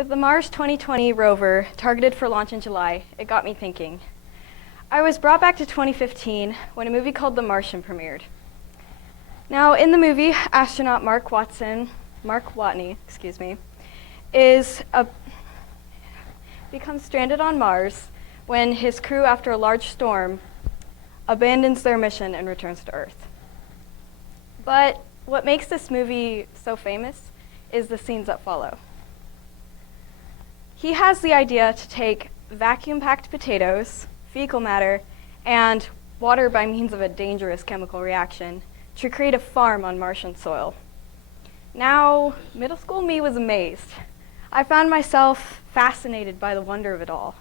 With the Mars 2020 rover targeted for launch in July, it got me thinking. I was brought back to 2015 when a movie called The Martian premiered. Now, in the movie, astronaut Mark Watney, becomes stranded on Mars when his crew, after a large storm, abandons their mission and returns to Earth. But what makes this movie so famous is the scenes that follow. He has the idea to take vacuum-packed potatoes, fecal matter, and water by means of a dangerous chemical reaction to create a farm on Martian soil. Now, middle school me was amazed. I found myself fascinated by the wonder of it all.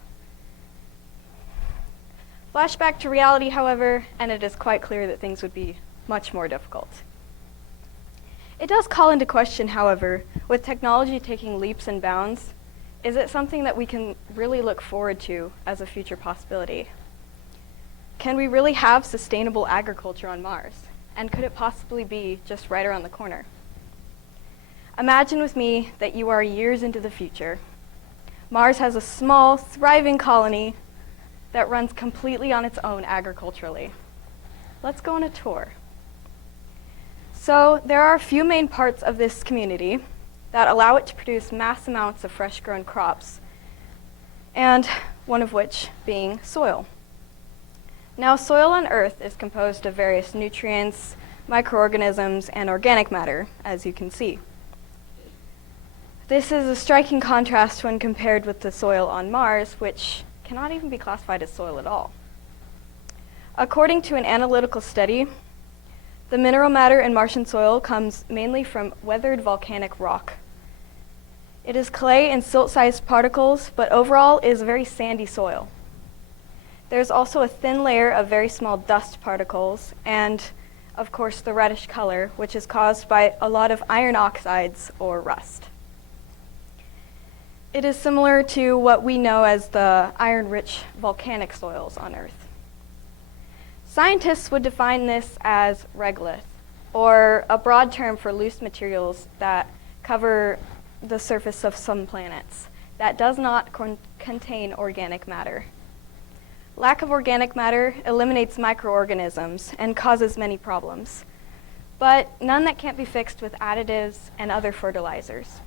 Flashback to reality, however, and it is quite clear that things would be much more difficult. It does call into question, however, with technology taking leaps and bounds, is it something that we can really look forward to as a future possibility? Can we really have sustainable agriculture on Mars? And could it possibly be just right around the corner? Imagine with me that you are years into the future. Mars has a small, thriving colony that runs completely on its own agriculturally. Let's go on a tour. So there are a few main parts of this community that allow it to produce mass amounts of fresh-grown crops, and one of which being soil. Now, soil on Earth is composed of various nutrients, microorganisms, and organic matter, as you can see. This is a striking contrast when compared with the soil on Mars, which cannot even be classified as soil at all. According to an analytical study, the mineral matter in Martian soil comes mainly from weathered volcanic rock. It is clay and silt-sized particles, but overall is a very sandy soil. There's also a thin layer of very small dust particles, and of course the reddish color, which is caused by a lot of iron oxides or rust. It is similar to what we know as the iron-rich volcanic soils on Earth. Scientists would define this as regolith, or a broad term for loose materials that cover the surface of some planets that does not contain organic matter. Lack of organic matter eliminates microorganisms and causes many problems, but none that can't be fixed with additives and other fertilizers.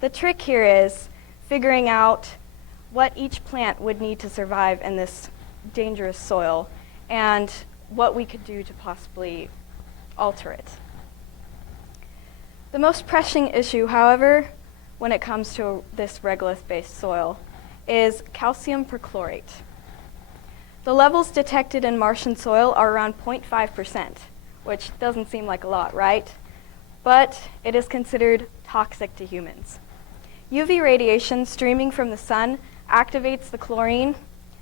The trick here is figuring out what each plant would need to survive in this dangerous soil and what we could do to possibly alter it. The most pressing issue, however, when it comes to this regolith-based soil is calcium perchlorate. The levels detected in Martian soil are around 0.5%, which doesn't seem like a lot, right? But it is considered toxic to humans. UV radiation streaming from the sun activates the chlorine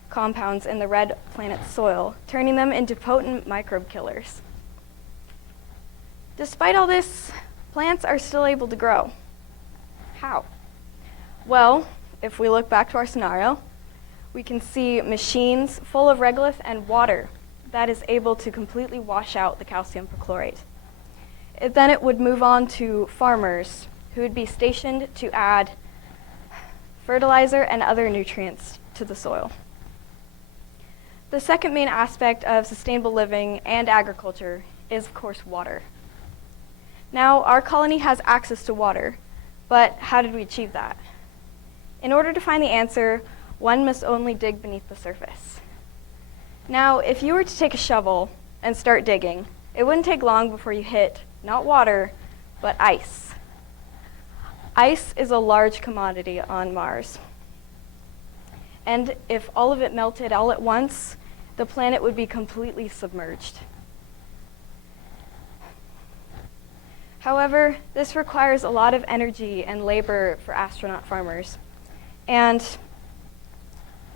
compounds in the red planet's soil, turning them into potent microbe killers. Despite all this, plants are still able to grow. How? Well, if we look back to our scenario, we can see machines full of regolith and water that is able to completely wash out the calcium perchlorate. Then it would move on to farmers who would be stationed to add fertilizer and other nutrients to the soil. The second main aspect of sustainable living and agriculture is, of course, water. Now, our colony has access to water, but how did we achieve that? In order to find the answer, one must only dig beneath the surface. Now, if you were to take a shovel and start digging, it wouldn't take long before you hit not water, but ice. Ice is a large commodity on Mars. And if all of it melted all at once, the planet would be completely submerged. However, this requires a lot of energy and labor for astronaut farmers. And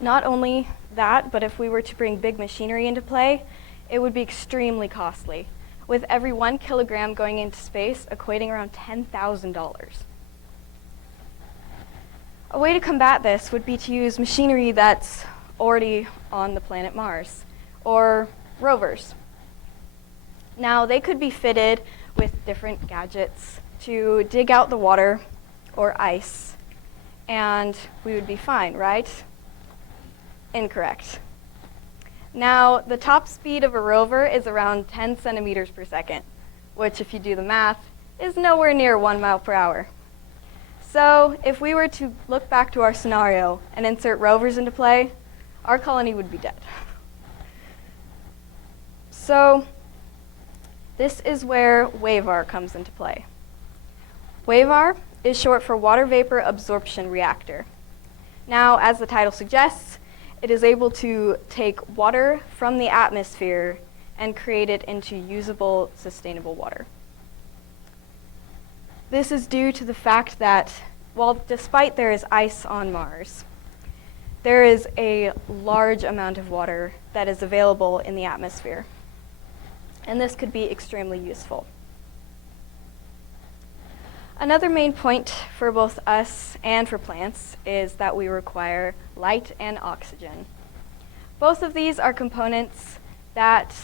not only that, but if we were to bring big machinery into play, it would be extremely costly, with every 1 kilogram going into space equating around $10,000. A way to combat this would be to use machinery that's already on the planet Mars, or rovers. Now, they could be fitted with different gadgets to dig out the water or ice and we would be fine, right? Incorrect. Now, the top speed of a rover is around 10 centimeters per second, which, if you do the math, is nowhere near 1 mile per hour. So, if we were to look back to our scenario and insert rovers into play, our colony would be dead. So, this is where Wavar comes into play. Wavar is short for Water Vapor Absorption Reactor. Now, as the title suggests, it is able to take water from the atmosphere and create it into usable, sustainable water. This is due to the fact that, while despite there is ice on Mars, there is a large amount of water that is available in the atmosphere. And this could be extremely useful. Another main point for both us and for plants is that we require light and oxygen. Both of these are components that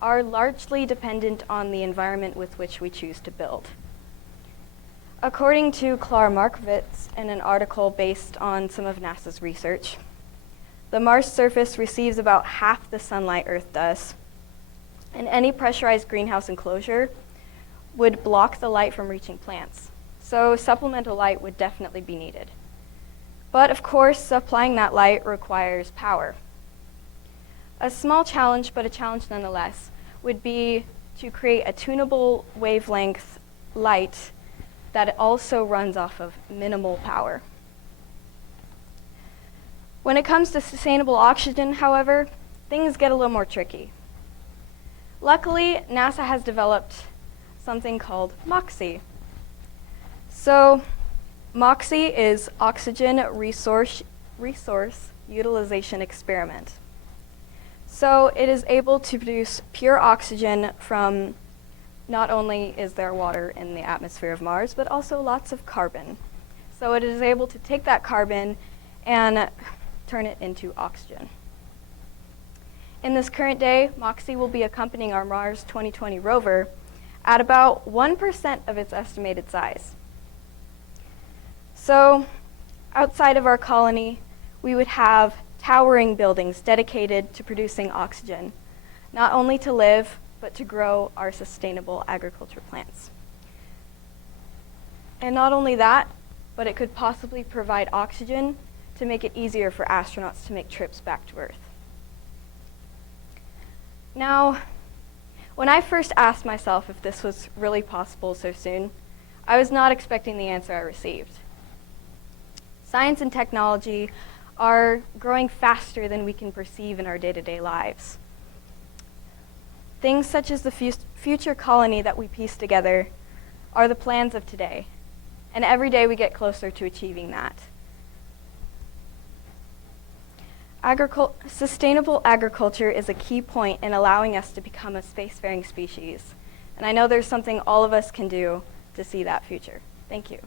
are largely dependent on the environment with which we choose to build. According to Klara Markovits in an article based on some of NASA's research, the Mars surface receives about half the sunlight Earth does, and any pressurized greenhouse enclosure would block the light from reaching plants. So supplemental light would definitely be needed. But of course, supplying that light requires power. A small challenge, but a challenge nonetheless, would be to create a tunable wavelength light that also runs off of minimal power. When it comes to sustainable oxygen, however, things get a little more tricky. Luckily, NASA has developed something called Moxie. So, Moxie is Oxygen Resource Utilization Experiment. So, it is able to produce pure oxygen from not only is there water in the atmosphere of Mars, but also lots of carbon. So it is able to take that carbon and turn it into oxygen. In this current day, Moxie will be accompanying our Mars 2020 rover at about 1% of its estimated size. So outside of our colony, we would have towering buildings dedicated to producing oxygen, not only to live, but to grow our sustainable agriculture plants. And not only that, but it could possibly provide oxygen to make it easier for astronauts to make trips back to Earth. Now, when I first asked myself if this was really possible so soon, I was not expecting the answer I received. Science and technology are growing faster than we can perceive in our day-to-day lives. Things such as the future colony that we piece together are the plans of today, and every day we get closer to achieving that. Sustainable agriculture is a key point in allowing us to become a spacefaring species, and I know there's something all of us can do to see that future. Thank you.